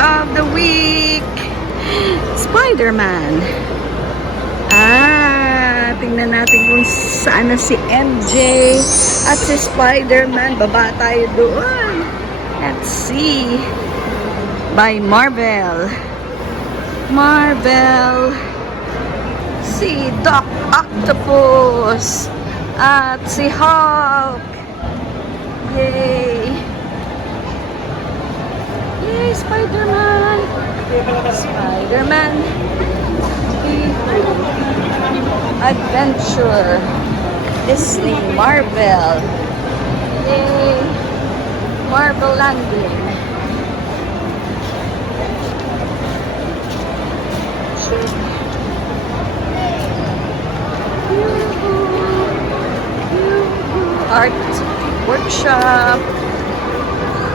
of the week. Spider-Man. Tingnan natin kung saan na si MJ at si Spider-Man. Baba tayo doon. Let's see. By Marvel. Marvel. Si Doc Octopus. At si Hulk. Yay. Yay, Spider-Man. Spider-Man. Adventure. Disney Marvel. Yay. Marvel Landing. Art workshop.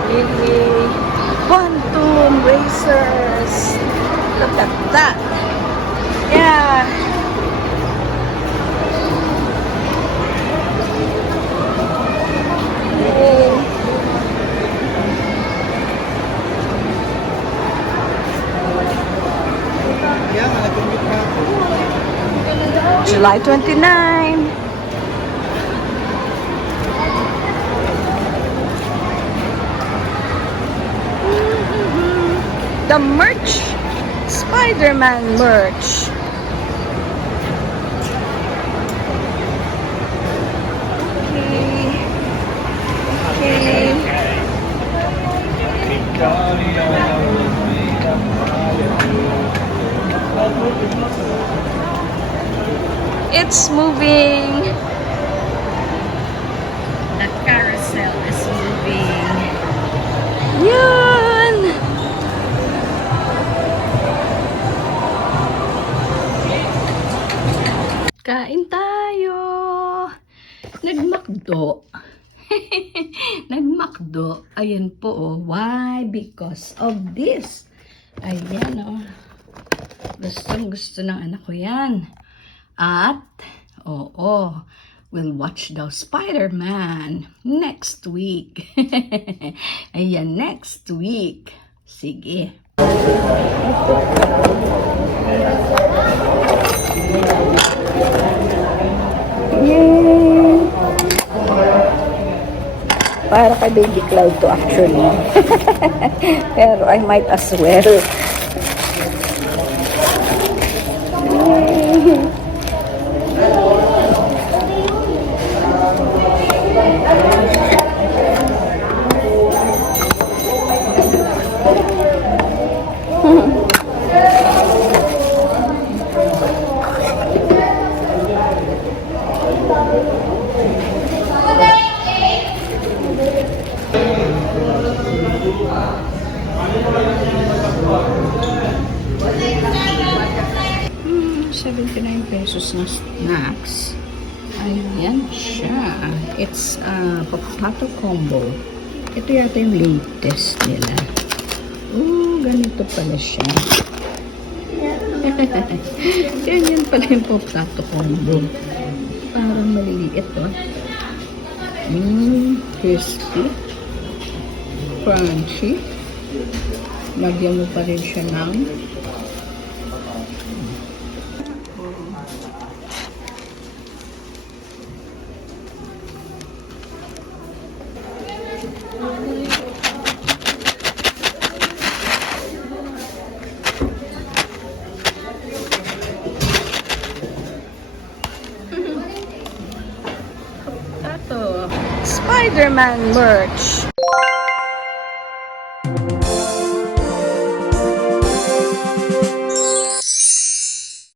Really. Quantum racers. Look at that. Yeah. July 29. The merch. Spider-Man merch. It's moving. The carousel is moving. Yan. Kain tayo. Nagmakdo. Nagmakdo. Ayan po, oh. Why? Because of this. Ayan, oh. Gusto ng anak ko yan. At, we'll watch daw Spider-Man next week. Ayan, next week. Sige. Yay! Para kay Baby Cloud to actually. Pero I might as well. $79 na snacks. Ayan siya. It's potato combo. Ito yata yung latest nila. Ganito pala siya. Ganyan pala yung potato combo. Parang maliliit, oh. Crispy. Crunchy. Lagyan mo pa rin siya ng Spider-Man merch.